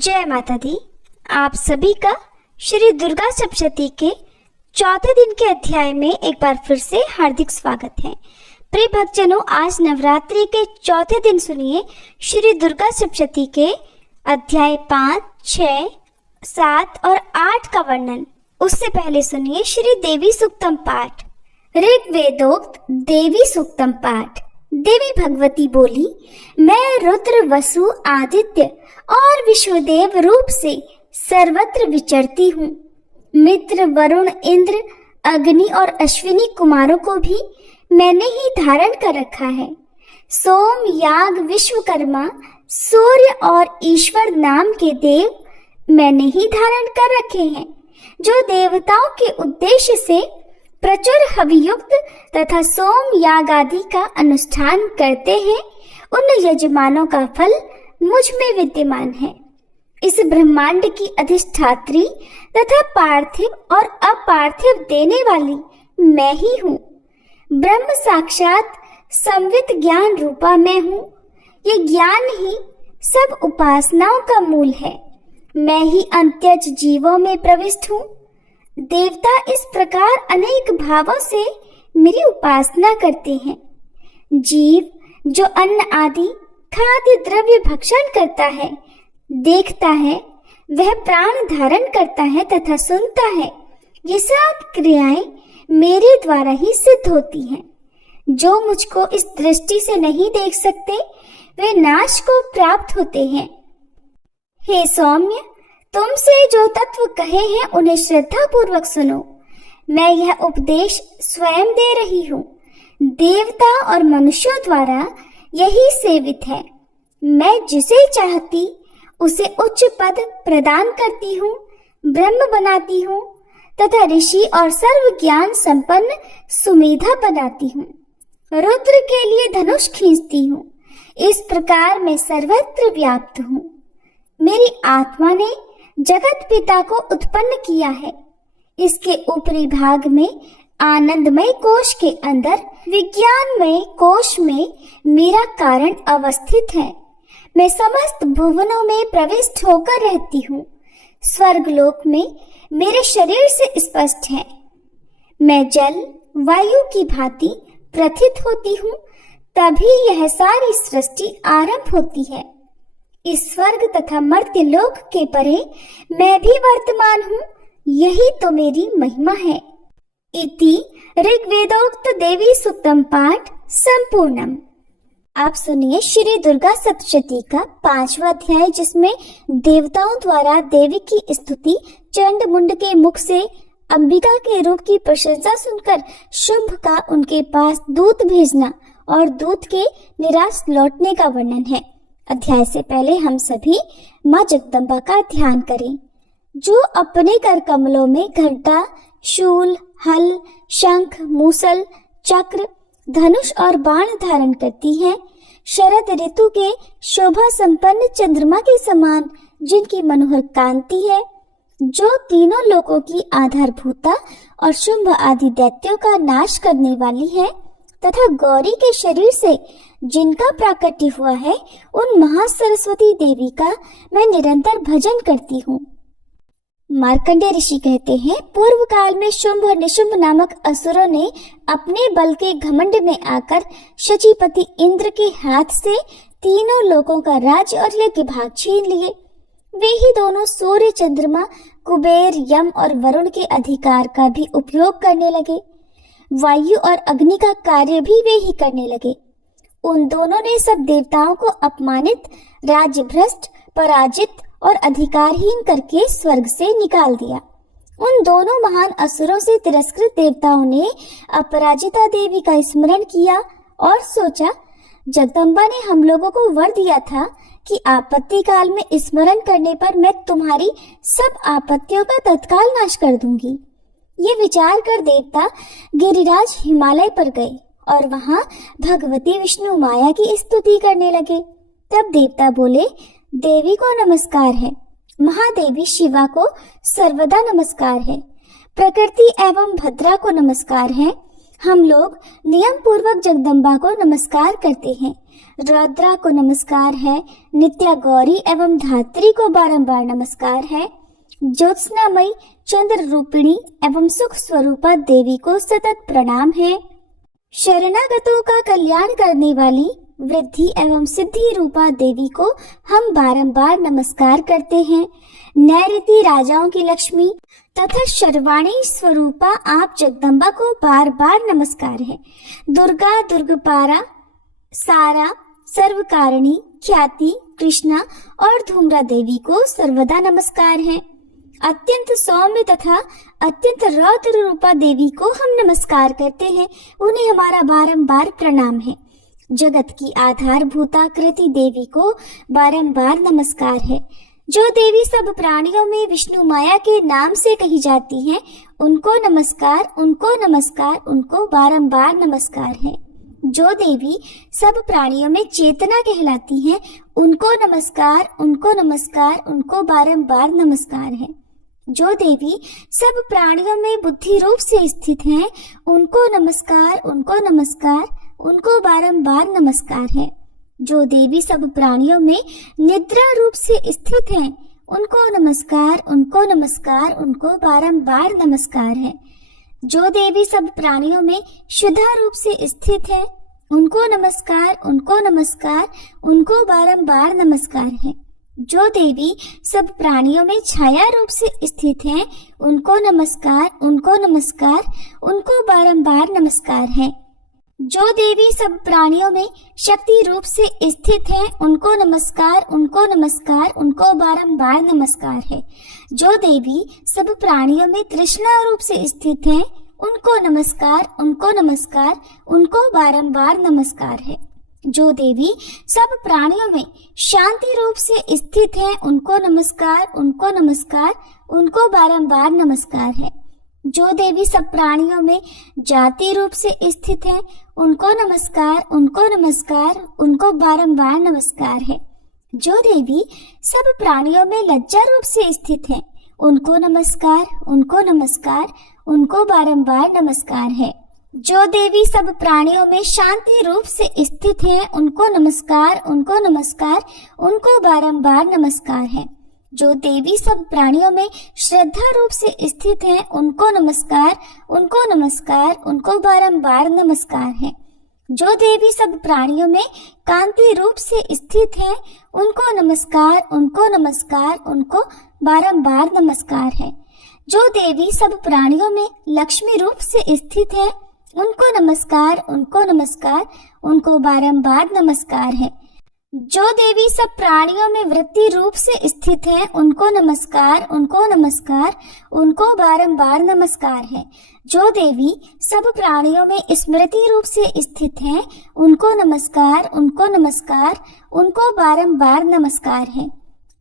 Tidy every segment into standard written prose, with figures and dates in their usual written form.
जय माता दी। आप सभी का श्री दुर्गा सप्तशती के चौथे दिन के अध्याय में एक बार फिर से हार्दिक स्वागत है। प्रिय भक्तजनों, आज नवरात्रि के चौथे दिन सुनिए श्री दुर्गा सप्तशती के अध्याय 5, 6, 7 और 8 का वर्णन। उससे पहले सुनिए श्री देवी सूक्तम पाठ। ऋग्वेदोक्त देवी सूक्तम पाठ। देवी भगवती बोली, मैं रुद्र, वसु, आदित्य और विश्वदेव रूप से सर्वत्र विचरती हूँ। मित्र, वरुण, इंद्र, अग्नि और अश्विनी कुमारों को भी मैंने ही धारण कर रखा है। सोम, याग, विश्वकर्मा, सूर्य और ईश्वर नाम के देव मैंने ही धारण कर रखे हैं, जो देवताओं के उद्देश्य से प्रचुर हवियुक्त तथा सोम याग आदि का अनुष्ठान करते हैं। उन यजमानों का फल मुझ में विद्यमान है। इस ब्रह्मांड की अधिष्ठात्री तथा पार्थिव और अपार्थिव देने वाली मैं ही हूँ। ब्रह्म साक्षात संवित ज्ञान रूपा मैं हूँ। ये ज्ञान ही सब उपासनाओं का मूल है। मैं ही अंत्यज जीवों में प्रविष्ट हूँ। देवता इस प्रकार अनेक भावों से मेरी उपासना करते हैं। जीव जो अन्न आदि खाद्य द्रव्य भक्षण करता है, देखता है, वह प्राण धारण करता है तथा सुनता है, ये सब क्रियाएं मेरे द्वारा ही सिद्ध होती हैं। जो मुझको इस दृष्टि से नहीं देख सकते, वे नाश को प्राप्त होते हैं। हे सौम्य, तुमसे जो तत्व कहे हैं उन्हें श्रद्धा पूर्वक सुनो। मैं यह उपदेश स्वयं दे रही हूँ। देवता और मनुष्यों द्वारा यही सेवित है। मैं जिसे चाहती उसे उच्च पद प्रदान करती हूँ, ब्रह्म बनाती हूँ तथा ऋषि और सर्व ज्ञान संपन्न सुमेधा बनाती हूँ। रुद्र के लिए धनुष खींचती हूँ। इस प्रकार मैं सर्वत्र व्याप्त हूँ। मेरी आत्मा ने जगत पिता को उत्पन्न किया है। इसके ऊपरी भाग में आनंदमय कोश के अंदर विज्ञानमय कोश में मेरा कारण अवस्थित है। मैं समस्त भुवनों में प्रविष्ट होकर रहती हूँ। स्वर्गलोक में मेरे शरीर से स्पष्ट है। मैं जल वायु की भांति प्रथित होती हूँ, तभी यह सारी सृष्टि आरंभ होती है। इस स्वर्ग तथा मर्त्य लोक के परे मैं भी वर्तमान हूँ। यही तो मेरी महिमा है। इति ऋग्वेदोक्त देवी सूक्तम पाठ संपूर्णम। आप सुनिए श्री दुर्गा सप्तशती का 5वां अध्याय, जिसमें देवताओं द्वारा देवी की स्तुति चंड मुंड के मुख से अंबिका के रूप की प्रशंसा सुनकर शुंभ का उनके पास दूत भेजना और दूत के निराश लौटने का वर्णन है। अध्याय से पहले हम सभी माँ जगदम्बा का ध्यान करें, जो अपने कर कमलों में घंटा, शूल, हल, शंख, मूसल, चक्र, धनुष और बाण धारण करती हैं। शरद ऋतु के शोभा संपन्न चंद्रमा के समान जिनकी मनोहर कांति है, जो तीनों लोकों की आधारभूता और शुंभ आदि दैत्यों का नाश करने वाली है, तथा गौरी के शरीर से जिनका प्राकट्य हुआ है, उन महासरस्वती देवी का मैं निरंतर भजन करती हूँ। मार्कंडेय ऋषि कहते हैं, पूर्व काल में शुंभ और निशुंभ नामक असुरों ने अपने बल के घमंड में आकर शचीपति इंद्र के हाथ से तीनों लोकों का राज्य और यज्ञ भाग छीन लिए। वे ही दोनों सूर्य, चंद्रमा, कुबेर, यम और वरुण के अधिकार का भी उपयोग करने लगे। वायु और अग्नि का कार्य भी वे ही करने लगे। उन दोनों ने सब देवताओं को अपमानित, राज्य भ्रष्ट, पराजित और अधिकारहीन करके स्वर्ग से निकाल दिया। उन दोनों महान असुरों से तिरस्कृत देवताओं ने अपराजिता देवी का स्मरण किया और सोचा, जगदम्बा ने हम लोगों को वर दिया था कि आपत्ति काल में स्मरण करने पर मैं तुम्हारी सब आपत्तियों का तत्काल नाश कर दूंगी। ये विचार कर देवता गिरिराज हिमालय पर गए और वहां भगवती विष्णु माया की स्तुति करने लगे। तब देवता बोले, देवी को नमस्कार है, महादेवी शिवा को सर्वदा नमस्कार है, प्रकृति एवं भद्रा को नमस्कार है, हम लोग नियम पूर्वक जगदम्बा को नमस्कार करते हैं। रौद्रा को नमस्कार है, नित्या गौरी एवं धात्री को बारंबार नमस्कार है, ज्योत्सनामयी चंद्र रूपिणी एवं सुख स्वरूपा देवी को सतत प्रणाम है। शरणागतों का कल्याण करने वाली वृद्धि एवं सिद्धि रूपा देवी को हम बारंबार नमस्कार करते हैं। नैऋति राजाओं की लक्ष्मी तथा शर्वाणी स्वरूपा आप जगदम्बा को बार बार नमस्कार है। दुर्गा, दुर्गपारा, सारा, सर्वकारिणी, ख्याति, कृष्णा और धूम्रा देवी को सर्वदा नमस्कार है। अत्यंत सौम्य तथा अत्यंत रौद्र रूपा देवी को हम नमस्कार करते हैं, उन्हें हमारा बारंबार प्रणाम है। जगत की आधारभूता कृति देवी को बारंबार नमस्कार है। जो देवी सब प्राणियों में विष्णु माया के नाम से कही जाती हैं, उनको नमस्कार, उनको नमस्कार, उनको बारंबार नमस्कार है। जो देवी सब प्राणियों में चेतना कहलाती हैं, उनको नमस्कार, उनको नमस्कार, उनको बारंबार नमस्कार है। जो देवी सब प्राणियों में बुद्धि रूप से स्थित हैं, उनको नमस्कार, उनको नमस्कार, उनको बारंबार नमस्कार है। जो देवी सब प्राणियों में निद्रा रूप से स्थित हैं, उनको नमस्कार, उनको नमस्कार, उनको बारंबार नमस्कार है। जो देवी सब प्राणियों में शुद्धा रूप से स्थित है, उनको नमस्कार, उनको नमस्कार, उनको बारंबार नमस्कार है। जो देवी सब प्राणियों में छाया रूप से स्थित हैं, उनको नमस्कार, उनको नमस्कार, उनको बारंबार नमस्कार है। जो देवी सब प्राणियों में शक्ति रूप से स्थित हैं, उनको नमस्कार, उनको नमस्कार, उनको बारंबार नमस्कार है। जो देवी सब प्राणियों में तृष्णा रूप से स्थित हैं, उनको नमस्कार, उनको नमस्कार, उनको बारंबार नमस्कार है। जो देवी सब प्राणियों में शांति रूप से स्थित हैं, उनको नमस्कार, उनको नमस्कार, उनको बारंबार नमस्कार है। जो देवी सब प्राणियों में जाति रूप से स्थित है, उनको नमस्कार, उनको नमस्कार, उनको बारंबार नमस्कार है। जो देवी सब प्राणियों में लज्जा रूप से स्थित है, उनको नमस्कार, उनको नमस्कार, उनको बारंबार नमस्कार है। जो देवी सब प्राणियों में शांति रूप से स्थित है, उनको नमस्कार, उनको नमस्कार, उनको बारंबार नमस्कार है। जो देवी सब प्राणियों में श्रद्धा रूप से स्थित है, उनको नमस्कार, उनको नमस्कार, उनको बारंबार नमस्कार है। जो देवी सब प्राणियों में कांति रूप से स्थित है, उनको नमस्कार, उनको नमस्कार, उनको बारंबार नमस्कार है। जो देवी सब प्राणियों में लक्ष्मी रूप से स्थित है, उनको नमस्कार, उनको नमस्कार, उनको बारंबार नमस्कार है। जो देवी सब प्राणियों में वृत्ति रूप से स्थित है, उनको नमस्कार, उनको नमस्कार, उनको बारंबार नमस्कार है। जो देवी सब प्राणियों में स्मृति रूप से स्थित है, उनको नमस्कार, उनको नमस्कार, उनको बारंबार नमस्कार है।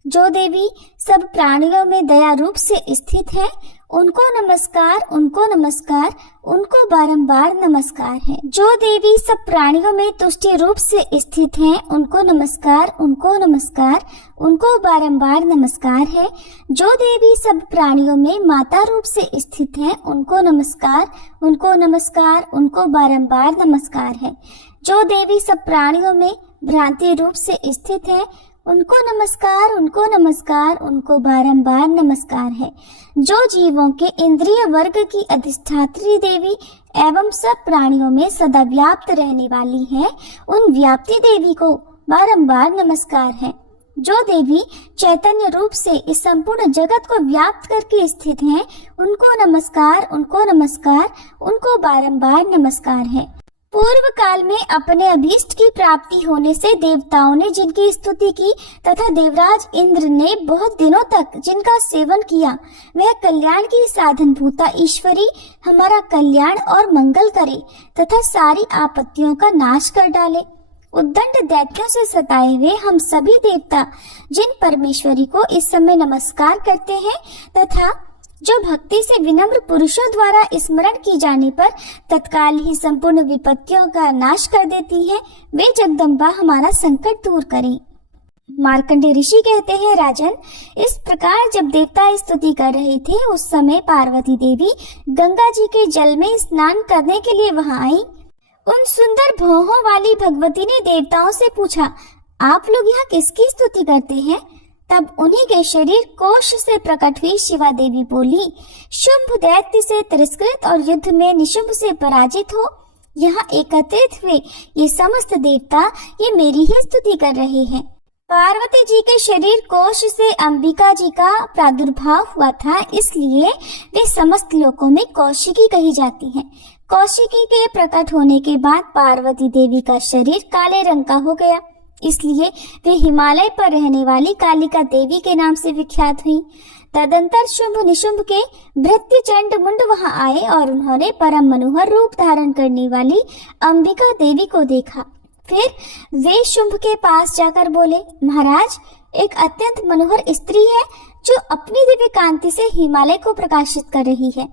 जो देवी सब प्राणियों में दया रूप से स्थित है, उनको नमस्कार, उनको नमस्कार, उनको बारंबार नमस्कार है। जो देवी सब प्राणियों में तुष्टि रूप से स्थित हैं, उनको नमस्कार, उनको नमस्कार, उनको बारंबार नमस्कार है। जो देवी सब प्राणियों में माता रूप से स्थित हैं, उनको नमस्कार, उनको नमस्कार, उनको बारंबार नमस्कार है। जो देवी सब प्राणियों में भ्रांति रूप से स्थित है, उनको नमस्कार, उनको नमस्कार, उनको बारंबार नमस्कार है। जो जीवों के इंद्रिय वर्ग की अधिष्ठात्री देवी एवं सब प्राणियों में सदा व्याप्त रहने वाली है, उन व्याप्ति देवी को बारंबार नमस्कार है। जो देवी चैतन्य रूप से इस संपूर्ण जगत को व्याप्त करके स्थित हैं, उनको नमस्कार, उनको नमस्कार, उनको बारंबार नमस्कार है। पूर्व काल में अपने अभीष्ट की प्राप्ति होने से देवताओं ने जिनकी स्तुति की तथा देवराज इंद्र ने बहुत दिनों तक जिनका सेवन किया, वह कल्याण की साधनभूता ईश्वरी हमारा कल्याण और मंगल करे तथा सारी आपत्तियों का नाश कर डाले। उद्दंड दैत्यों से सताए हुए हम सभी देवता जिन परमेश्वरी को इस समय नमस्कार करते हैं तथा जो भक्ति से विनम्र पुरुषों द्वारा स्मरण की जाने पर तत्काल ही संपूर्ण विपत्तियों का नाश कर देती है, वे जगदम्बा हमारा संकट दूर करें। मार्कंडेय ऋषि कहते हैं, राजन, इस प्रकार जब देवता स्तुति कर रहे थे उस समय पार्वती देवी गंगा जी के जल में स्नान करने के लिए वहां आई। उन सुंदर भौहों वाली भगवती ने देवताओं से पूछा, आप लोग यहाँ किसकी स्तुति करते हैं? तब उन्हीं के शरीर कोश से प्रकट हुई शिवा देवी बोली, शुंभ दैत्य से तिरस्कृत और युद्ध में निशुंभ से पराजित हो यहाँ एकत्रित हुए ये समस्त देवता ये मेरी ही स्तुति कर रहे हैं। पार्वती जी के शरीर कोश से अंबिका जी का प्रादुर्भाव हुआ था, इसलिए वे समस्त लोकों में कौशिकी कही जाती हैं। कौशिकी के प्रकट होने के बाद पार्वती देवी का शरीर काले रंग का हो गया, इसलिए वे हिमालय पर रहने वाली कालिका देवी के नाम से विख्यात हुई। तदंतर शुंभ निशुंभ के भृत्य चंड मुंड वहां आए और उन्होंने परम मनोहर रूप धारण करने वाली अंबिका देवी को देखा। फिर वे शुंभ के पास जाकर बोले, महाराज, एक अत्यंत मनोहर स्त्री है जो अपनी दिव्य कांति से हिमालय को प्रकाशित कर रही है।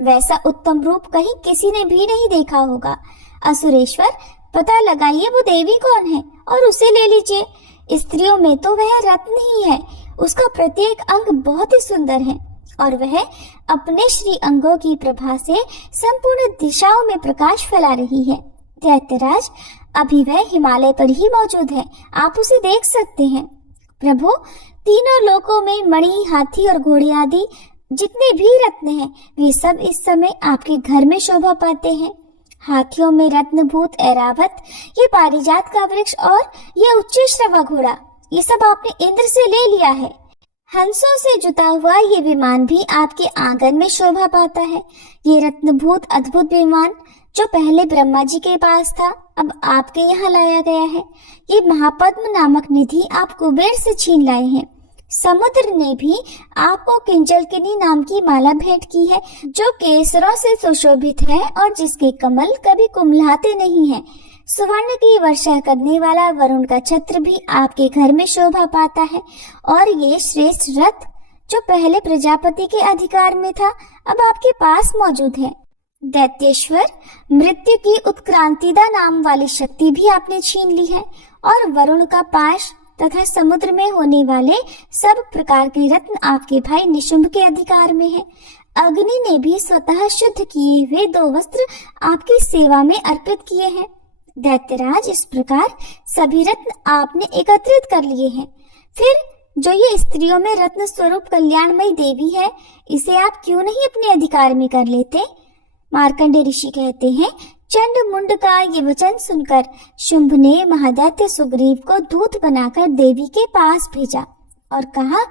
वैसा उत्तम रूप कहीं किसी ने भी नहीं देखा होगा। असुरेश्वर, पता लगाइए वो देवी कौन है और उसे ले लीजिए। स्त्रियों में तो वह रत्न ही है, उसका प्रत्येक अंग बहुत ही सुंदर है और वह अपने श्री अंगों की प्रभा से संपूर्ण दिशाओं में प्रकाश फैला रही है। दैत्यराज, अभी वह हिमालय पर ही मौजूद है, आप उसे देख सकते हैं। प्रभु, तीनों लोकों में मणि, हाथी और घोड़े आदि जितने भी रत्न हैं, वे सब इस समय आपके घर में शोभा पाते हैं। हाथियों में रत्नभूत ऐरावत, ये पारिजात का वृक्ष और ये उच्च श्रवा घोड़ा, ये सब आपने इंद्र से ले लिया है। हंसों से जुता हुआ ये विमान भी आपके आंगन में शोभा पाता है। ये रत्नभूत अद्भुत विमान जो पहले ब्रह्मा जी के पास था, अब आपके यहाँ लाया गया है। ये महापद्म नामक निधि आप कुबेर से छीन लाए हैं। समुद्र ने भी आपको किंजलकिनी नाम की माला भेंट की है, जो केसरों से सुशोभित है और जिसके कमल कभी कुम्हलाते नहीं हैं। सुवर्ण की वर्षा करने वाला वरुण का छत्र भी आपके घर में शोभा पाता है और ये श्रेष्ठ रथ जो पहले प्रजापति के अधिकार में था, अब आपके पास मौजूद है। दैत्येश्वर, मृत्यु की उत्क्रांतिदा नाम वाली शक्ति भी आपने छीन ली है और वरुण का पाश तथा समुद्र में होने वाले सब प्रकार के रत्न आपके भाई निशुंभ के अधिकार में है। अग्नि ने भी स्वतः शुद्ध किए हुए 2 वस्त्र आपकी सेवा में अर्पित किए हैं। दैत्यराज, इस प्रकार सभी रत्न आपने एकत्रित कर लिए हैं। फिर जो ये स्त्रियों में रत्न स्वरूप कल्याणमयी देवी है, इसे आप क्यों नहीं अपने अधिकार में कर लेते? मार्कंडेय ऋषि कहते हैं, चंड मुंड का ये वचन सुनकर शुंभ ने महादैत्य सुग्रीव को दूत बनाकर देवी के पास भेजा और कहा,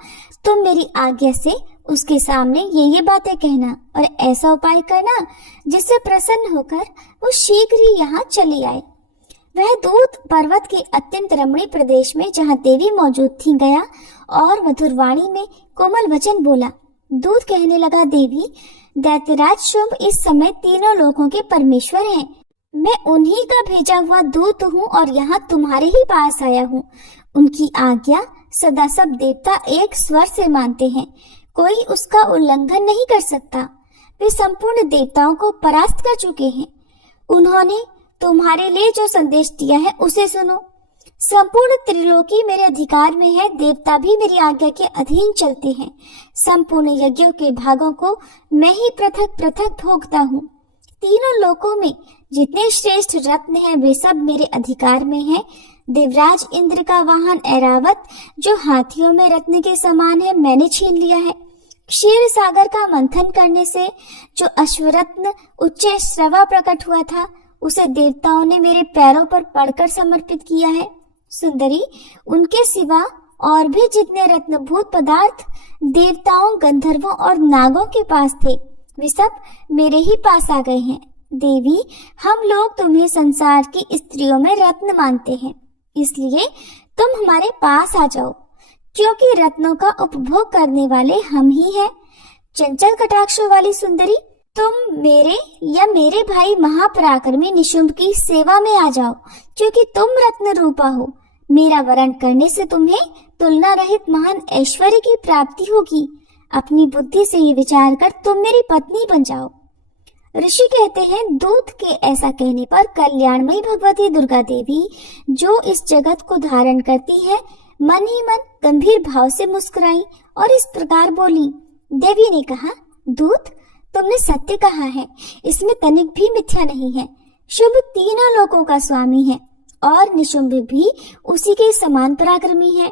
तुम मेरी आज्ञा से उसके सामने ये बातें कहना और ऐसा उपाय करना जिससे प्रसन्न होकर वो शीघ्र ही यहाँ चली आए। वह दूत पर्वत के अत्यंत रमणीय प्रदेश में जहाँ देवी मौजूद थी गया और मधुर वाणी में कोमल वचन बोला। दूत कहने लगा, देवी, दैत्यराज शुंभ इस समय तीनों लोकों के परमेश्वर हैं। मैं उन्हीं का भेजा हुआ दूत हूँ और यहाँ तुम्हारे ही पास आया हूँ। उनकी आज्ञा सदा सब देवता एक स्वर से मानते हैं, कोई उसका उल्लंघन नहीं कर सकता। वे संपूर्ण देवताओं को परास्त कर चुके हैं। उन्होंने तुम्हारे लिए जो संदेश दिया है उसे सुनो। संपूर्ण त्रिलोकी मेरे अधिकार में है, देवता भी मेरी आज्ञा के अधीन चलते हैं। संपूर्ण यज्ञों के भागों को मैं ही पृथक पृथक भोगता हूँ। तीनों लोकों में जितने श्रेष्ठ रत्न हैं वे सब मेरे अधिकार में हैं। देवराज इंद्र का वाहन ऐरावत जो हाथियों में रत्न के समान है, मैंने छीन लिया है। क्षीर सागर का मंथन करने से जो अश्वरत्न उच्च श्रवा प्रकट हुआ था, उसे देवताओं ने मेरे पैरों पर पड़कर समर्पित किया है। सुंदरी, उनके सिवा और भी जितने रत्नभूत पदार्थ देवताओं, गंधर्वों और नागों के पास थे, वे सब मेरे ही पास आ गए हैं। देवी, हम लोग तुम्हें संसार की स्त्रियों में रत्न मानते हैं, इसलिए तुम हमारे पास आ जाओ, क्योंकि रत्नों का उपभोग करने वाले हम ही हैं। चंचल कटाक्षों वाली सुंदरी, तुम मेरे या मेरे भाई महापराक्रमी निशुंभ की सेवा में आ जाओ, क्योंकि तुम रत्न रूपा हो। मेरा वरण करने से तुम्हें तुलना रहित महान ऐश्वर्य की प्राप्ति होगी। अपनी बुद्धि से ये विचार कर तुम मेरी पत्नी बन जाओ। ऋषि कहते हैं, दूत के ऐसा कहने पर कल्याणमयी भगवती दुर्गा देवी जो इस जगत को धारण करती है, मन ही मन गंभीर भाव से मुस्कुराई और इस प्रकार बोली। देवी ने कहा, दूत, तुमने सत्य कहा है, इसमें तनिक भी मिथ्या नहीं है। शुंभ तीनों लोकों का स्वामी है और निशुंभ भी उसी के समान पराक्रमी है,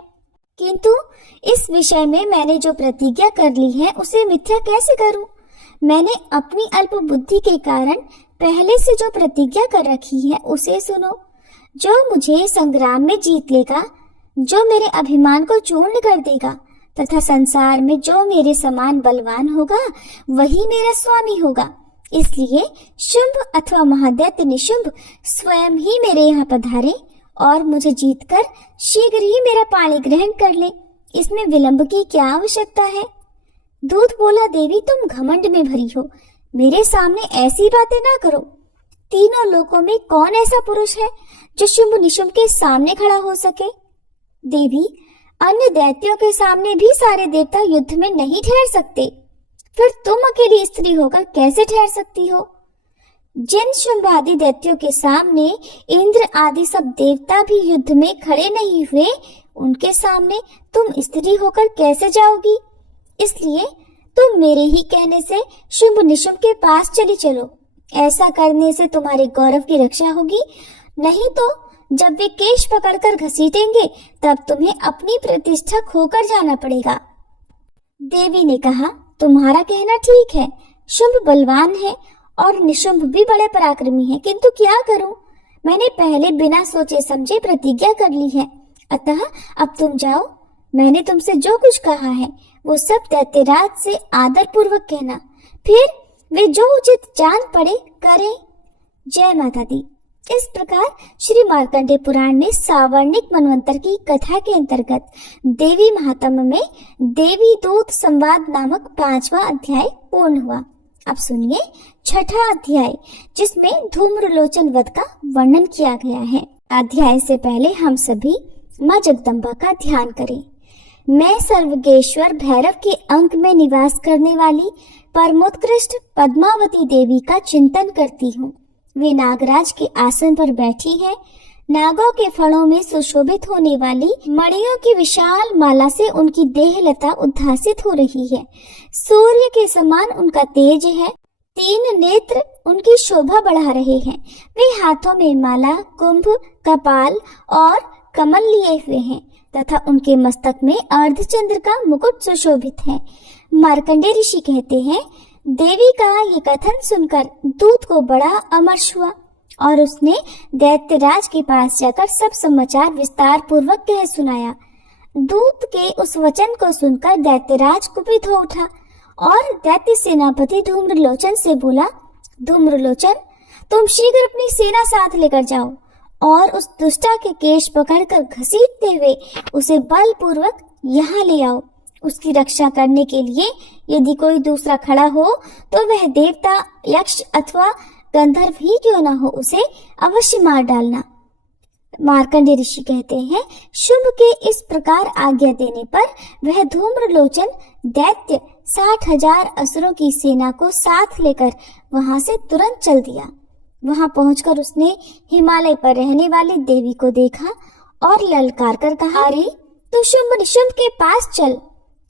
किंतु इस विषय में मैंने जो प्रतिज्ञा कर ली है उसे मिथ्या कैसे करूं? मैंने अपनी अल्प बुद्धि के कारण पहले से जो प्रतिज्ञा कर रखी है उसे सुनो। जो मुझे संग्राम में जीत लेगा, जो मेरे अभिमान को चूर्ण कर देगा तथा संसार में जो मेरे समान बलवान होगा वही मेरा स्वामी होगा। इसलिए शुंभ अथवा महादैत्य निशुंभ स्वयं ही मेरे यहाँ पधारे और मुझे जीतकर शीघ्र ही मेरा पाणी ग्रहण कर ले। इसमें विलंब की क्या आवश्यकता है? दूत बोला, देवी, तुम घमंड में भरी हो, मेरे सामने ऐसी बातें ना करो। तीनों लोकों में कौन ऐसा पुरुष है जो शुंभ निशुंभ के सामने खड़ा हो सके? देवी, अन्य दैत्यों के सामने भी सारे देवता युद्ध में नहीं ठहर सकते, फिर तुम अकेली स्त्री होकर कैसे ठहर सकती हो? जिन शुंभ आदि दैत्यों के सामने इंद्र आदि सब देवता भी युद्ध में खड़े नहीं हुए, उनके सामने तुम स्त्री होकर कैसे जाओगी? इसलिए तुम मेरे ही कहने से शुंभ निशुंभ के पास चली चलो। ऐसा करने से तुम्हारे गौरव की रक्षा होगी, नहीं तो जब वे केश पकड़कर घसीटेंगे तब तुम्हें अपनी प्रतिष्ठा खोकर जाना पड़ेगा। देवी ने कहा, तुम्हारा कहना ठीक है, शुंभ बलवान है और निशुंभ भी बड़े पराक्रमी है, किंतु क्या करूं? मैंने पहले बिना सोचे समझे प्रतिज्ञा कर ली है, अतः अब तुम जाओ। मैंने तुमसे जो कुछ कहा है वो सब दैत्यराज से आदर पूर्वक कहना, फिर वे जो उचित जान पड़े करें। जय माता दी। इस प्रकार श्री मार्कंडेय पुराण में सावर्णिक मनवंतर की कथा के अंतर्गत देवी महात्म्य में देवी दूत संवाद नामक 5वां अध्याय पूर्ण हुआ। अब सुनिए 6ठा अध्याय, जिसमें धूम्रलोचन वध का वर्णन किया गया है। अध्याय से पहले हम सभी माँ जगदम्बा का ध्यान करें। मैं सर्वगेश्वर भैरव के अंक में निवास करने वाली परमोत्कृष्ट पद्मावती देवी का चिंतन करती हूँ। वे नागराज के आसन पर बैठी है। नागों के फणों में सुशोभित होने वाली मणियों की विशाल माला से उनकी देहलता उद्भासित हो रही है। सूर्य के समान उनका तेज है। 3 नेत्र उनकी शोभा बढ़ा रहे हैं। वे हाथों में माला, कुंभ, कपाल और कमल लिए हुए हैं तथा उनके मस्तक में अर्धचंद्र का मुकुट सुशोभित है। मार्कंडेय ऋषि कहते हैं, देवी का ये कथन सुनकर दूत को बड़ा अमर्ष हुआ और उसने दैत्यराज के पास जाकर सब समाचार विस्तार पूर्वक कह सुनाया। दूत के उस वचन को सुनकर दैत्यराज कुपित हो उठा और दैत्य सेनापति धूम्रलोचन से बोला, धूम्रलोचन, तुम शीघ्र अपनी सेना साथ लेकर जाओ और उस दुष्टा के केश पकड़कर घसीटते हुए उसे बलपूर्वक यहाँ ले आओ। उसकी रक्षा करने के लिए यदि कोई दूसरा खड़ा हो तो वह देवता, यक्ष अथवा गंधर्व ही क्यों न हो, उसे अवश्य मार डालना। मार्कंडेय ऋषि कहते हैं, शुंभ के इस प्रकार आज्ञा देने पर वह धूम्रलोचन दैत्य 60,000 असुरों की सेना को साथ लेकर वहां से तुरंत चल दिया। वहां पहुंचकर उसने हिमालय पर रहने वाली देवी को देखा और ललकार कर कहा, अरे तू शुंभ निशुंभ के पास चल।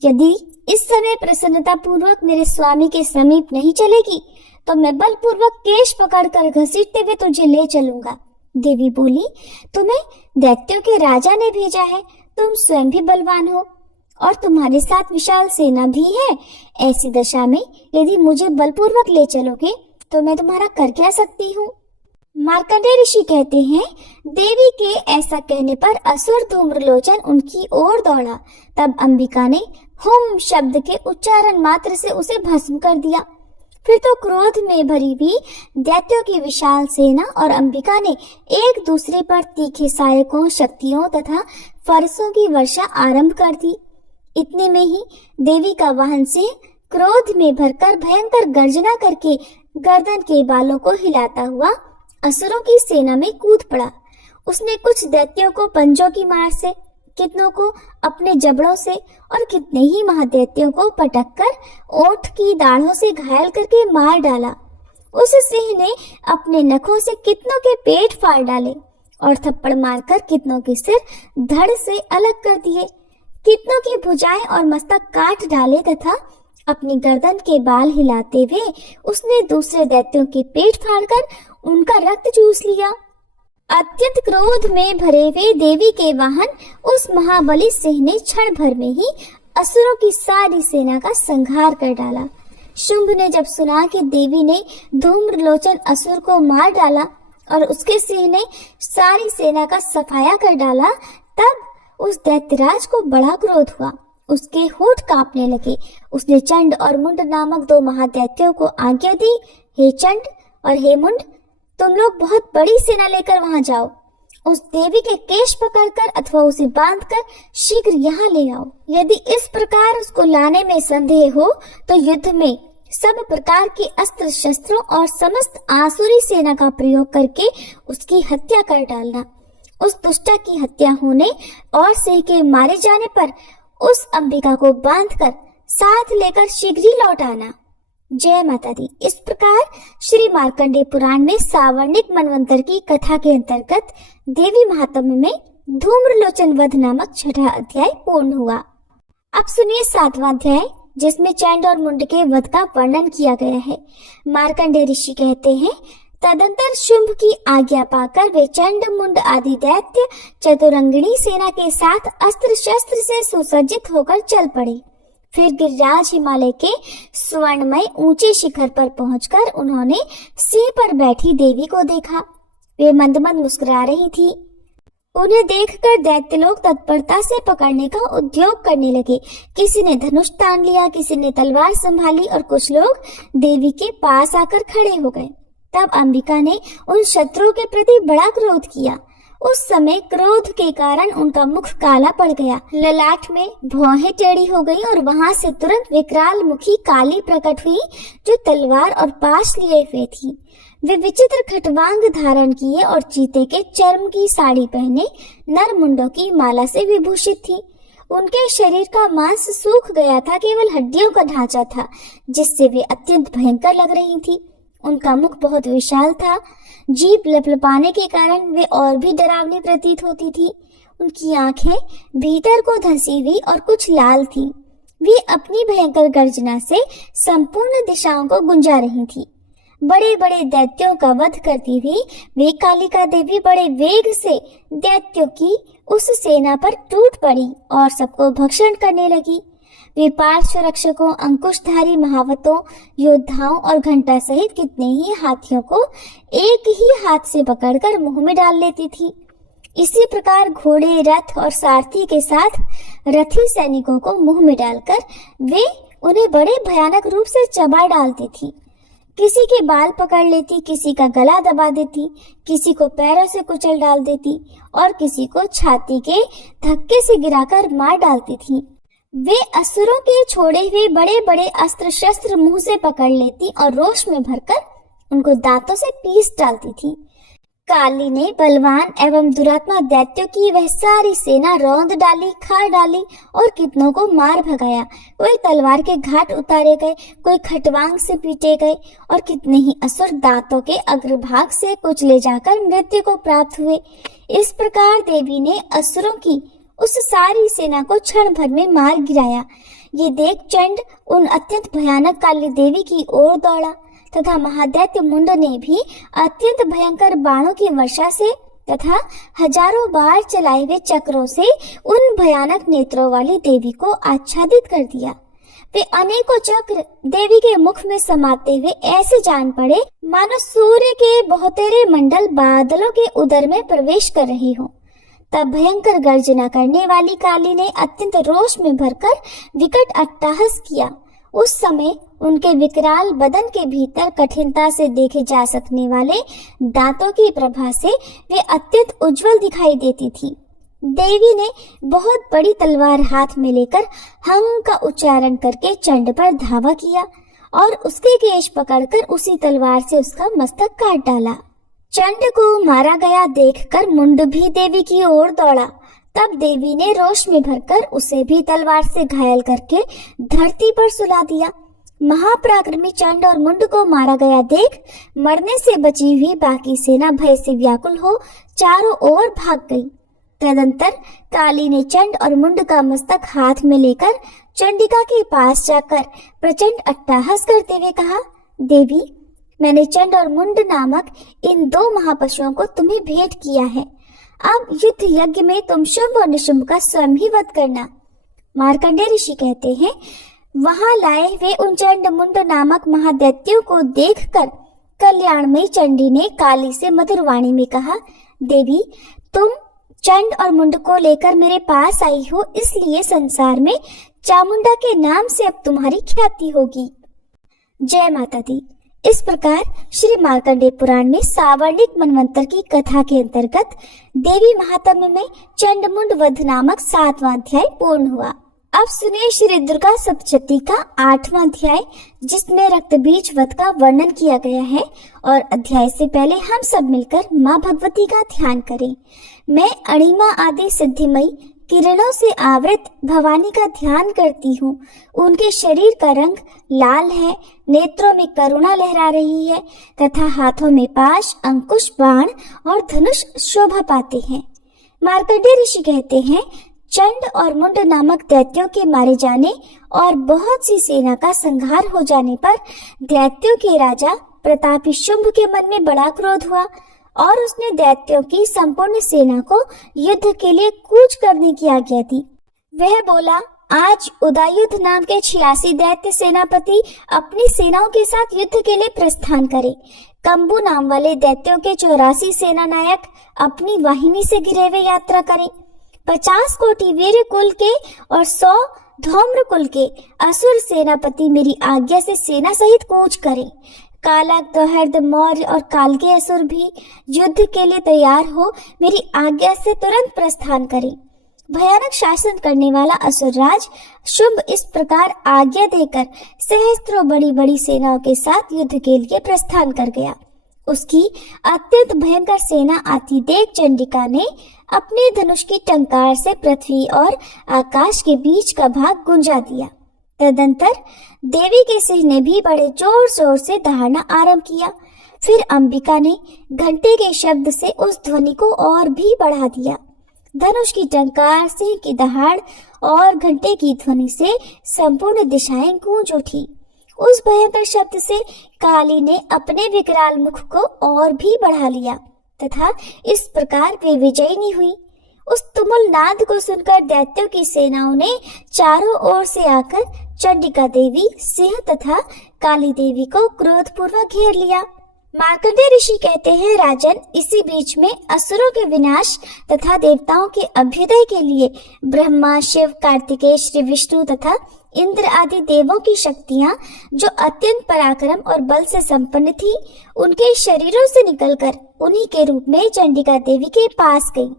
यदि इस समय प्रसन्नता पूर्वक मेरे स्वामी के समीप नहीं चलेगी तो मैं बलपूर्वक केश पकड़कर घसीटते हुए तुझे ले चलूंगा। देवी बोली, तुम्हें दैत्यों के राजा ने भेजा है, तुम स्वयं भी बलवान हो और तुम्हारे साथ विशाल सेना भी है। ऐसी दशा में यदि मुझे बलपूर्वक ले चलोगे तो मैं तुम्हारा कर क्या सकती हूँ? मार्कंडेय ऋषि कहते हैं, देवी के ऐसा कहने पर असुर धूम्रलोचन उनकी ओर दौड़ा। तब अंबिका ने हुम शब्द के उच्चारण मात्र से उसे भस्म कर दिया। फिर तो क्रोध में भरी हुई दैत्यों की विशाल सेना और अंबिका ने एक दूसरे पर तीखे सहायकों, शक्तियों तथा फरसों की वर्षा आरंभ कर दी। इतने में ही देवी का वाहन सिंह क्रोध में भरकर भयंकर गर्जना करके गर्दन के बालों को हिलाता हुआ असुरों की सेना में कूद पड़ा। उसने कुछ दैत्यों को पंजों की मार से, कितनों को अपने जबड़ों से और कितने ही महादैत्यों को पटककर ओठ की दाढ़ों से घायल करके मार डाला। उस सिंह ने अपने नखों से कितनों के पेट फाड़ डाले और थप्पड़ मारकर कितनों के सिर धड़ से अलग कर दिए। कितनों की भुजाएं और मस्तक काट डाले तथा अपनी गर्दन के बाल हिलाते हुए उसने दूसरे दैत्यों के पेट फाड़कर उनका रक्त चूस लिया। अत्यंत क्रोध में भरे हुए देवी के वाहन उस महाबली सिंह ने क्षण भर में ही असुरों की सारी सेना का संहार कर डाला। शुंभ ने जब सुना कि देवी ने धूम्रलोचन असुर को मार डाला और उसके सिंह ने सारी सेना का सफाया कर डाला, तब उस दैत्यराज को बड़ा क्रोध हुआ। उसके होठ कांपने लगे। उसने चंड और मुंड नामक दो महादैत्यों को आज्ञा दी, हे चंड और हे मुंड, तुम लोग बहुत बड़ी सेना लेकर वहां जाओ। उस देवी के केश पकड़कर अथवा उसे बांधकर शीघ्र यहाँ ले आओ। यदि इस प्रकार उसको लाने में संदेह हो तो युद्ध में सब प्रकार के अस्त्र शस्त्रों और समस्त आसुरी सेना का प्रयोग करके उसकी हत्या कर डालना। उस दुष्टा की हत्या होने और सिंह के मारे जाने पर उस अंबिका को बांधकर साथ लेकर शीघ्र ही लौट आना। जय माता दी। इस प्रकार श्री मार्कंडेय पुराण में सावर्णिक मनवंतर की कथा के अंतर्गत देवी महात्म्य में धूम्रलोचन वध नामक छठा अध्याय पूर्ण हुआ। अब सुनिए सातवां अध्याय, जिसमें चंड और मुंड के वध का वर्णन किया गया है। मार्कंडेय ऋषि कहते हैं, तदंतर शुंभ की आज्ञा पाकर वे चंड मुंड आदि दैत्य चतुरंगिणी सेना के साथ अस्त्र शस्त्र से सुसज्जित होकर चल पड़े। फिर गिरिराज हिमालय के स्वर्णमय ऊंचे शिखर पर पहुंचकर उन्होंने सिंह पर बैठी देवी को देखा। वे मंद मंद मुस्कुरा रही थी। उन्हें देखकर दैत्य लोग तत्परता से पकड़ने का उद्योग करने लगे। किसी ने धनुष तान लिया, किसी ने तलवार संभाली और कुछ लोग देवी के पास आकर खड़े हो गए। तब अंबिका ने उन शत्रुओं के प्रति बड़ा क्रोध किया। उस समय क्रोध के कारण उनका मुख काला पड़ गया, ललाट में भौहें टेढ़ी हो गई और वहां से तुरंत विकराल मुखी काली प्रकट हुई, जो तलवार और पाश लिए हुए थी। वे विचित्र खटवांग धारण किए और चीते के चर्म की साड़ी पहने नर मुंडों की माला से विभूषित थी। उनके शरीर का मांस सूख गया था, केवल हड्डियों का ढांचा था, जिससे वे अत्यंत भयंकर लग रही थी। उनका मुख बहुत विशाल था। जीभ लपलपाने के कारण वे और भी डरावनी प्रतीत होती थी। उनकी आंखें भीतर को धंसी हुई और कुछ लाल थी। वे अपनी भयंकर गर्जना से संपूर्ण दिशाओं को गुंजा रही थी। बड़े बड़े दैत्यों का वध करती हुई वे कालिका देवी बड़े वेग से दैत्यों की उस सेना पर टूट पड़ी और सबको भक्षण करने लगी। वे पार्श्व रक्षकों, अंकुशधारी महावतों, योद्धाओं और घंटा सहित कितने ही हाथियों को एक ही हाथ से पकड़कर मुंह में डाल लेती थी। इसी प्रकार घोड़े, रथ और सारथी के साथ रथी सैनिकों को मुंह में डालकर वे उन्हें बड़े भयानक रूप से चबा डालती थी। किसी के बाल पकड़ लेती, किसी का गला दबा देती, किसी को पैरों से कुचल डाल देती और किसी को छाती के धक्के से गिराकर मार डालती थी। वे असुरों के छोड़े हुए बड़े बड़े अस्त्र शस्त्र मुंह से पकड़ लेती और रोष में भरकर उनको दांतों से पीस डालती थी। काली ने बलवान एवं दुरात्मा दैत्यों की वह सारी सेना रौंद डाली, खा डाली और कितनों को मार भगाया। कोई तलवार के घाट उतारे गए, कोई खटवांग से पीटे गए और कितने ही असुर दांतों के अग्रभाग से कुचले जाकर मृत्यु को प्राप्त हुए। इस प्रकार देवी ने असुरों की उस सारी सेना को क्षण भर में मार गिराया। ये देख चंड उन अत्यंत भयानक काली देवी की ओर दौड़ा तथा महादैत्य मुंड ने भी अत्यंत भयंकर बाणों की वर्षा से तथा हजारों बार चलाए हुए चक्रों से उन भयानक नेत्रों वाली देवी को आच्छादित कर दिया। वे अनेकों चक्र देवी के मुख में समाते हुए ऐसे जान पड़े मानो सूर्य के बहुतेरे मंडल बादलों के उदर में प्रवेश कर रही हो। तब भयंकर गर्जना करने वाली काली ने अत्यंत रोष में भरकर विकट अट्टहास किया। उस समय उनके विकराल बदन के भीतर कठिनता से देखे जा सकने वाले दांतों की प्रभा से वे अत्यंत उज्जवल दिखाई देती थी। देवी ने बहुत बड़ी तलवार हाथ में लेकर हंग का उच्चारण करके चंड पर धावा किया और उसके केश पकड़कर उसी तलवार से उसका मस्तक काट डाला। चंड को मारा गया देखकर मुंड भी देवी की ओर दौड़ा। तब देवी ने रोष में भरकर उसे भी तलवार से घायल करके धरती पर सुला दिया। महापराक्रमी चंड और मुंड को मारा गया देख मरने से बची हुई बाकी सेना भय से व्याकुल हो चारों ओर भाग गई। तदंतर काली ने चंड और मुंड का मस्तक हाथ में लेकर चंडिका के पास जाकर प्रचंड अट्टहास करते हुए कहा, देवी, मैंने चंड और मुंड नामक इन 2 महापशुओं को तुम्हें भेंट किया है। अब युद्ध यज्ञ में तुम शुंभ और निशुंभ का स्वयं ही वध करना। मार्कंडेय ऋषि कहते हैं, वहां लाए हुए उन चंड मुंड नामक महादैत्यों को देखकर कल्याणमयी चंडी ने काली से मधुर वाणी में कहा, देवी, तुम चंड और मुंड को लेकर मेरे पास आई हो, इसलिए संसार में चामुंडा के नाम से अब तुम्हारी ख्याति होगी। जय माता दी। इस प्रकार श्री मार्कंडेय पुराण में सावर्णिक मनवंतर की कथा के अंतर्गत देवी महात्म्य में चंडमुंड वध नामक 7वां अध्याय पूर्ण हुआ। अब सुनिए श्री दुर्गा सप्तशती का 8वां अध्याय, जिसमें रक्त बीज वध का वर्णन किया गया है। और अध्याय से पहले हम सब मिलकर माँ भगवती का ध्यान करें। मैं अणिमा आदि सिद्धिमयी किरणों से आवृत भवानी का ध्यान करती हूँ। उनके शरीर का रंग लाल है, नेत्रों में करुणा लहरा रही है तथा हाथों में पाश, अंकुश, बाण और धनुष शोभा पाते हैं। मार्कंडेय ऋषि कहते हैं, चंड और मुंड नामक दैत्यों के मारे जाने और बहुत सी सेना का संहार हो जाने पर दैत्यों के राजा प्रतापी शुंभ के मन में बड़ा क्रोध हुआ और उसने दैत्यों की संपूर्ण सेना को युद्ध के लिए कूच करने की आज्ञा दी। वह बोला, आज उदयुद्ध नाम के 86 दैत्य सेनापति अपनी सेनाओं के साथ युद्ध के लिए प्रस्थान करें। कंबू नाम वाले दैत्यों के 84 सेना नायक अपनी वाहिनी से घिरे हुए यात्रा करें। 50 कोटि वीर कुल के और 100 धौम्र कुल के असुर सेनापति मेरी आज्ञा से सेना सहित कूच करें। कालक, दौहर्द, मौर्य और कालके असुर भी युद्ध के लिए तैयार हो मेरी आज्ञा से तुरंत प्रस्थान करें। भयानक शासन करने वाला असुरराज शुंभ इस प्रकार आज्ञा देकर सहस्त्रों बड़ी बड़ी सेनाओं के साथ युद्ध के लिए प्रस्थान कर गया। उसकी अत्यंत भयंकर सेना आती देख चंडिका ने अपने धनुष की टंकार से पृथ्वी और आकाश के बीच का भाग गुंजा दिया। तदंतर देवी के सिंह ने भी बड़े जोर शोर से दहाड़ना आरंभ किया। फिर अंबिका ने घंटे के शब्द से उस ध्वनि को और भी बढ़ा दिया। धनुष की टंकार, सिंह की दहाड़ और घंटे की ध्वनि से संपूर्ण दिशाएं गूंज उठी। उस भयंकर शब्द से काली ने अपने विकराल मुख को और भी बढ़ा लिया तथा इस प्रकार वे विजयिनी हुई। उस तुमुल नाद को सुनकर दैत्यों की सेनाओं ने चारों ओर से आकर चंडिका देवी, सिंह तथा काली देवी को क्रोधपूर्वक घेर लिया। मार्कंडेय ऋषि कहते हैं, राजन, इसी बीच में असुरों के विनाश तथा देवताओं के अभ्युदय के लिए ब्रह्मा, शिव, कार्तिकेय, श्री विष्णु तथा इंद्र आदि देवों की शक्तियां जो अत्यंत पराक्रम और बल से संपन्न थी, उनके शरीरों से निकलकर उन्हीं के रूप में चंडिका देवी के पास गई।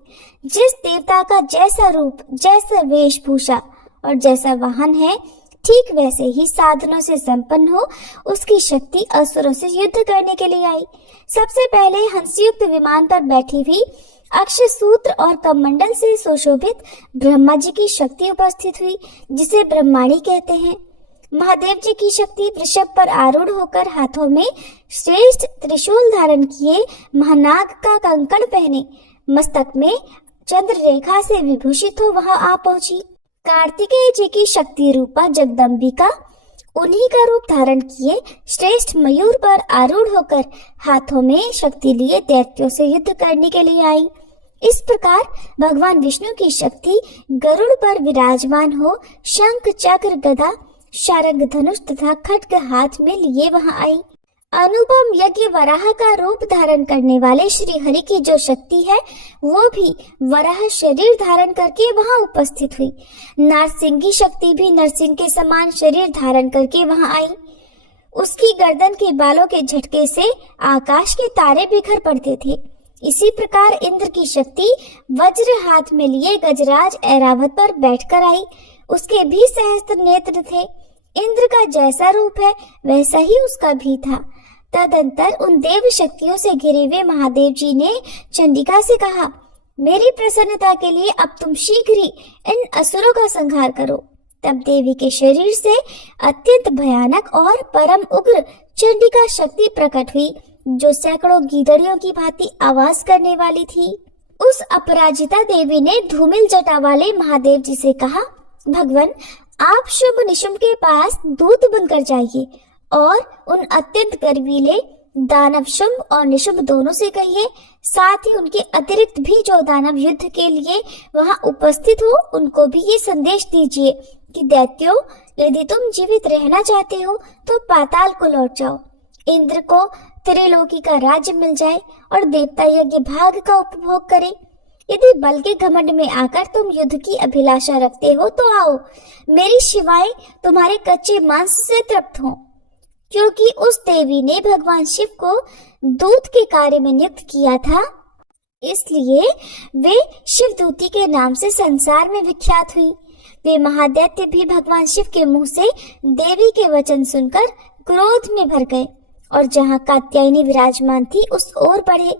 जिस देवता का जैसा रूप, जैसा वेशभूषा और जैसा वाहन है, ठीक वैसे ही साधनों से संपन्न हो उसकी शक्ति असुरों से युद्ध करने के लिए आई। सबसे पहले हंसयुक्त विमान पर बैठी हुई अक्षय सूत्र और कमंडल से सुशोभित ब्रह्मा जी की शक्ति उपस्थित हुई, जिसे ब्रह्माणी कहते हैं। महादेव जी की शक्ति वृषभ पर आरूढ़ होकर हाथों में श्रेष्ठ त्रिशूल धारण किए, महानाग का कंकण पहने, मस्तक में चंद्र रेखा से विभूषित हो वहां आ पहुंची। कार्तिकेय जी की शक्ति रूपा जगदम्बिका उन्हीं का रूप धारण किए श्रेष्ठ मयूर पर आरूढ़ होकर हाथों में शक्ति लिए दैत्यों से युद्ध करने के लिए आई। इस प्रकार भगवान विष्णु की शक्ति गरुड़ पर विराजमान हो शंख, चक्र, गदा, शारंग, धनुष तथा खड्ग हाथ में लिए वहां आई। अनुपम यज्ञ वराह का रूप धारण करने वाले श्री हरि की जो शक्ति है, वो भी वराह शरीर धारण करके वहां उपस्थित हुई। नारसिंह शक्ति भी नरसिंह के समान शरीर धारण करके वहां आई। उसकी गर्दन के बालों के झटके से आकाश के तारे बिखर पड़ते थे। इसी प्रकार इंद्र की शक्ति वज्र हाथ में लिए गजराज ऐरावत पर बैठकर आई। उसके भी सहस्त्र नेत्र थे। इंद्र का जैसा रूप है वैसा ही उसका भी था। तदंतर उन देव शक्तियों से घिरे हुए महादेव जी ने चंडिका से कहा, मेरी प्रसन्नता के लिए अब तुम शीघ्र ही इन असुरों का संहार करो। तब देवी के शरीर से अत्यंत भयानक और परम उग्र चंडिका शक्ति प्रकट हुई, जो सैकड़ों गीदड़ियों की भांति आवाज करने वाली थी। उस अपराजिता देवी ने धूमिल जटा वाले महादेव जी से कहा, भगवान, आप शुंभ निशुंभ के पास दूत बनकर जाइए और उन अत्यंत गर्वीले दानव शुंभ और निशुंभ दोनों से कहिए, साथ ही उनके अतिरिक्त भी जो दानव युद्ध के लिए वहां उपस्थित हो उनको भी ये संदेश दीजिए कि दैत्यों, यदि तुम जीवित रहना चाहते हो तो पाताल को लौट जाओ। इंद्र को त्रिलोकी का राज्य मिल जाए और देवता यज्ञ भाग का उपभोग करे। यदि बल के घमंड में आकर तुम युद्ध की अभिलाषा रखते हो तो आओ, मेरी शिवाएं तुम्हारे कच्चे मांस से तृप्त हों। क्योंकि उस देवी ने भगवान शिव को दूत के कार्य में नियुक्त किया था, इसलिए वे शिवदूती के नाम से संसार में विख्यात हुई। वे महादैत्य भी भगवान शिव के मुंह से देवी के वचन सुनकर क्रोध में भर गए और जहां कात्यायनी विराजमान थी उस ओर बढ़े।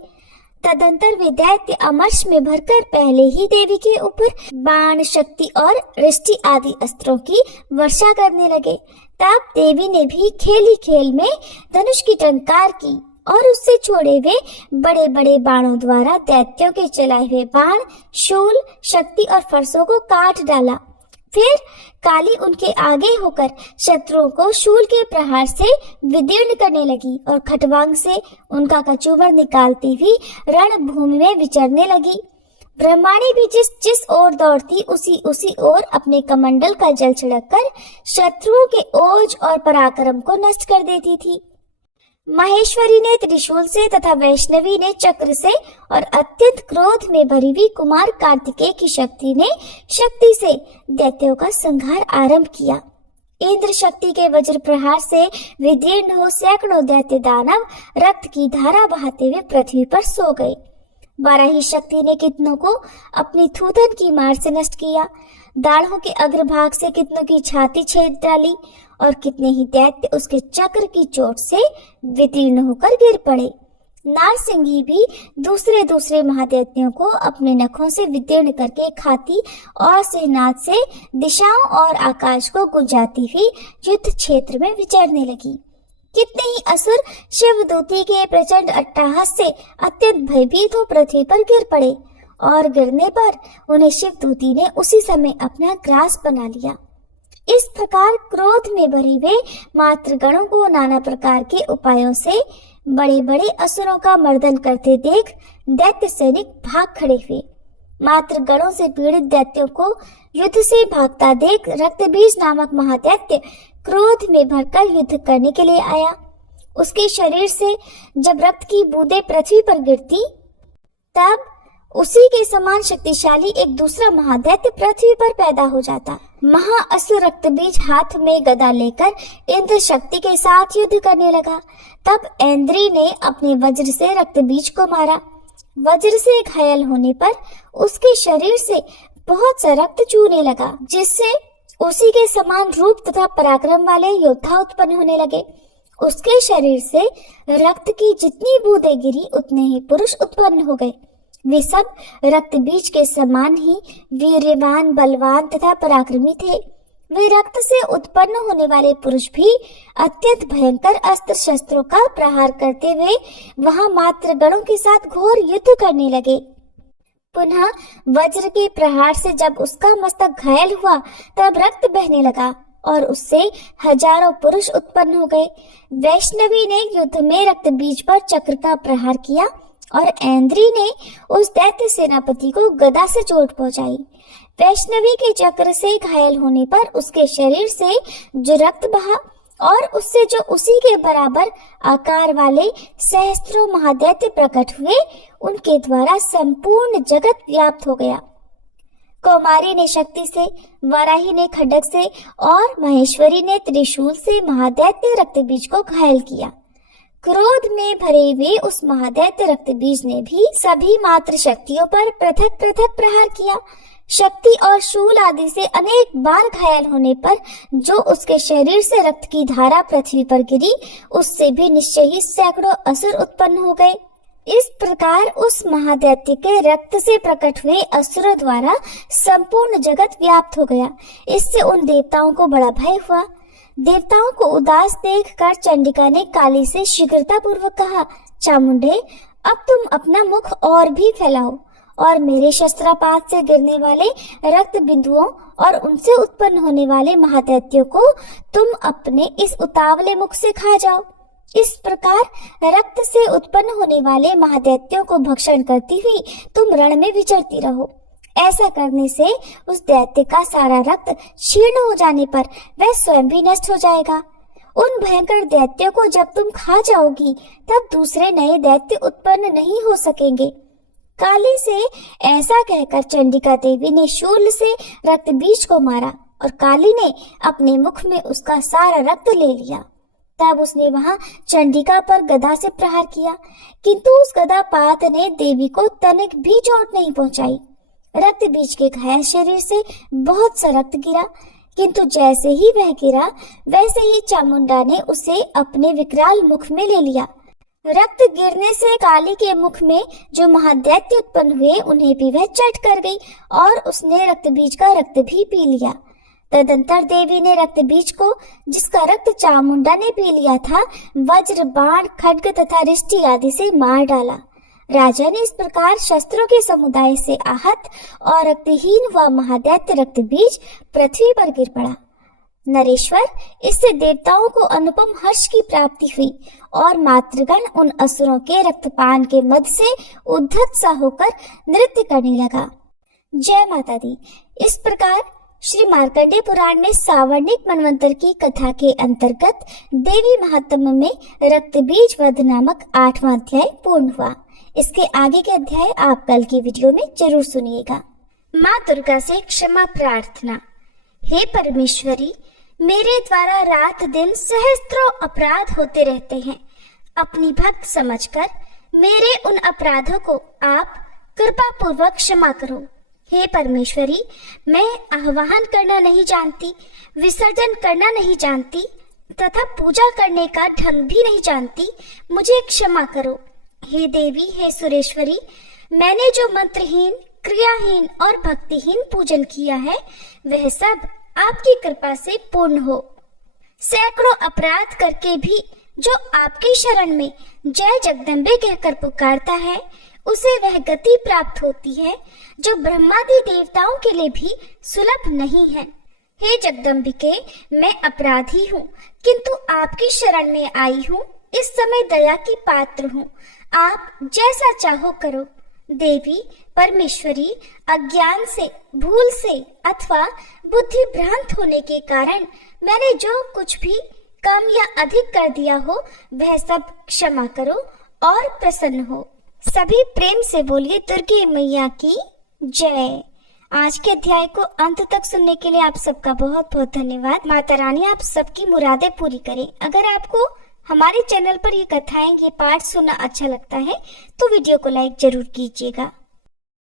तदंतर वे दैत्य अमर्ष में भरकर पहले ही देवी के ऊपर बाण, शक्ति और वृष्टि आदि अस्त्रों की वर्षा करने लगे। तब देवी ने भी खेल ही खेल में धनुष की टंकार की और उससे छोड़े हुए बड़े बड़े बाणों द्वारा दैत्यों के चलाए हुए बाण, शूल, शक्ति और फरसों को काट डाला। फिर काली उनके आगे होकर शत्रुओं को शूल के प्रहार से विदीर्ण करने लगी और खटवांग से उनका कचूमर निकालती हुई रणभूमि में विचरने लगी। ब्रह्माणी भी जिस जिस ओर दौड़ती उसी ओर अपने कमंडल का जल छिड़ककर शत्रुओं के ओज और पराक्रम को नष्ट कर देती थी। महेश्वरी ने त्रिशूल से तथा वैष्णवी ने चक्र से और अत्यंत क्रोध में भरी हुई कुमार कार्तिकेय की शक्ति ने शक्ति से दैत्यों का संहार आरंभ किया। इंद्र शक्ति के वज्र प्रहार से विदीर्ण हो सैकड़ों दैत्य दानव रक्त की धारा बहाते हुए पृथ्वी पर सो गए। वाराही शक्ति ने कितनों को अपनी थूथन की मार से नष्ट किया। दाढ़ों के अग्रभाग से कितनों की छाती छेद डाली और कितने ही दैत्य उसके चक्र की चोट से वितीर्ण होकर गिर पड़े। नारसिंगी भी दूसरे महादैत्यों को अपने नखों से वितीर्ण करके खाती और सिहनाद से दिशाओं और आकाश को गुंजाती हुई युद्ध क्षेत्र में विचरने लगी। कितने ही असुर शिवदूती के प्रचंड अट्टहास से अत्यंत भयभीत हो पृथ्वी पर गिर पड़े और गिरने पर उन्हें शिवदूती ने उसी समय अपना ग्रास बना लिया। इस प्रकार क्रोध में भरे हुए मातृगणों को नाना प्रकार के उपायों से बड़े बड़े असुरों का मर्दन करते देख दैत्य सैनिक भाग खड़े हुए। मातृगणों से पीड़ित दैत्यों को युद्ध से भागता देख रक्तबीज नामक महादैत्य क्रोध में भरकर युद्ध करने के लिए आया। उसके शरीर से जब रक्त की बूंदें पृथ्वी पर गिरती तब उसी के समान शक्तिशाली एक दूसरा महादैत्य पृथ्वी पर पैदा हो जाता। महाअसुर रक्तबीज हाथ में गदा लेकर इंद्र शक्ति के साथ युद्ध करने लगा। तब ऐन्द्री ने अपने वज्र से रक्तबीज को मारा। वज्र से घायल होने पर उसके शरीर से बहुत सा रक्त चूने लगा, जिससे उसी के समान रूप तथा पराक्रम वाले योद्धा उत्पन्न होने लगे। उसके शरीर से रक्त की जितनी बूंदें गिरी उतने ही पुरुष उत्पन्न हो गए। वे सब रक्त बीज के समान ही वीर्यवान, बलवान तथा पराक्रमी थे। वे रक्त से उत्पन्न होने वाले पुरुष भी अत्यंत भयंकर अस्त्र शस्त्रों का प्रहार करते हुए वहां मातृगणों के साथ घोर युद्ध करने लगे। पुनः वज्र के प्रहार से जब उसका मस्तक घायल हुआ तब रक्त बहने लगा और उससे हजारों पुरुष उत्पन्न हो गए। वैष्णवी ने युद्ध में रक्त बीज पर चक्र का प्रहार किया और ऐन्द्री ने उस दैत्य सेनापति को गदा से चोट पहुंचाई। वैष्णवी के चक्र से घायल होने पर उसके शरीर से जो रक्त बहा और उससे जो उसी के बराबर आकार वाले सहस्त्रों महादैत्य प्रकट हुए, उनके द्वारा संपूर्ण जगत व्याप्त हो गया। कौमारी ने शक्ति से, वाराही ने खड्ग से और महेश्वरी ने त्रिशूल से महादैत्य रक्तबीज को घायल किया। क्रोध में भरे हुए उस महादैत्य रक्तबीज ने भी सभी मात्र शक्तियों पर पृथक पृथक प्रहार किया। शक्ति और शूल आदि से अनेक बार घायल होने पर जो उसके शरीर से रक्त की धारा पृथ्वी पर गिरी, उससे भी निश्चय ही सैकड़ों असुर उत्पन्न हो गए। इस प्रकार उस महादैत्य के रक्त से प्रकट हुए असुरों द्वारा संपूर्ण जगत व्याप्त हो गया। इससे उन देवताओं को बड़ा भय हुआ। देवताओं को उदास देखकर चंडिका ने काली से शीघ्रता पूर्वक कहा, चामुंडे, अब तुम अपना मुख और भी फैलाओ और मेरे शस्त्रापात से गिरने वाले रक्त बिंदुओं और उनसे उत्पन्न होने वाले महादैत्यों को तुम अपने इस उतावले मुख से खा जाओ। इस प्रकार रक्त से उत्पन्न होने वाले महादैत्यों को भक्षण करती हुई तुम रण में विचरती रहो। ऐसा करने से उस दैत्य का सारा रक्त क्षीण हो जाने पर वह स्वयं भी नष्ट हो जाएगा। उन भयंकर दैत्यों को जब तुम खा जाओगी तब दूसरे नए दैत्य उत्पन्न नहीं हो सकेंगे। काली से ऐसा कहकर चंडिका देवी ने शूल से रक्त बीज को मारा और काली ने अपने मुख में उसका सारा रक्त ले लिया। तब उसने वहां चंडिका पर गदा से प्रहार किया, किंतु उस गदा पात ने देवी को तनिक भी चोट नहीं पहुंचाई। रक्त बीज के घायल शरीर से बहुत सा रक्त गिरा, किंतु जैसे ही वह गिरा वैसे ही चामुंडा ने उसे अपने विकराल मुख में ले लिया। रक्त गिरने से काली के मुख में जो महादैत्य उत्पन्न हुए उन्हें भी वह चट कर गई और उसने रक्त बीज का रक्त भी पी लिया। तदंतर देवी ने रक्त बीज को, जिसका रक्त चामुंडा ने पी लिया था, वज्र, बाण, खड्ग तथा रिष्टि आदि से मार डाला। राजा ने इस प्रकार शस्त्रों के समुदाय से आहत और रक्तहीन हुआ महादैत्य रक्त बीज पृथ्वी पर गिर पड़ा। नरेश्वर, इससे देवताओं को अनुपम हर्ष की प्राप्ति हुई और मातृगण उन असुरों के रक्तपान के मद से उद्धत सा होकर नृत्य करने लगा। जय माता दी। इस प्रकार श्री मार्कंडेय पुराण में सावर्णिक मनवंतर की कथा के अंतर्गत देवी महात्म्य में रक्त बीज वध नामक 8वां अध्याय पूर्ण हुआ। इसके आगे के अध्याय आप कल की वीडियो में जरूर सुनिएगा। माँ दुर्गा से क्षमा प्रार्थना। हे परमेश्वरी, मेरे द्वारा रात दिन सहस्त्रों अपराध होते रहते हैं। अपनी भक्त समझकर मेरे उन अपराधों को आप कृपा पूर्वक क्षमा करो। हे परमेश्वरी, मैं आह्वान करना नहीं जानती, विसर्जन करना नहीं जानती तथा पूजा करने का ढंग भी नहीं जानती, मुझे क्षमा करो। हे देवी, हे सुरेश्वरी, मैंने जो मंत्रहीन, क्रियाहीन और भक्तिहीन पूजन किया है वह सब आपकी कृपा से पूर्ण हो। सैकड़ों अपराध करके भी जो आपकी शरण में जय जगदम्बे कहकर पुकारता है उसे वह गति प्राप्त होती है जो ब्रह्मादि देवताओं के लिए भी सुलभ नहीं है। हे जगदम्बिके, मैं अपराधी हूँ, किंतु आपकी शरण में आई हूँ। इस समय दया की पात्र हूँ, आप जैसा चाहो करो। देवी परमेश्वरी, अज्ञान से, भूल से अथवा बुद्धि भ्रांत होने के कारण मैंने जो कुछ भी कम या अधिक कर दिया हो वह सब क्षमा करो और प्रसन्न हो। सभी प्रेम से बोलिए दुर्गे मैया की जय। आज के अध्याय को अंत तक सुनने के लिए आप सबका बहुत बहुत धन्यवाद। माता रानी आप सबकी मुरादें पूरी करें। अगर आपको हमारे चैनल पर ये कथाएं, ये पाठ सुनना अच्छा लगता है तो वीडियो को लाइक जरूर कीजिएगा।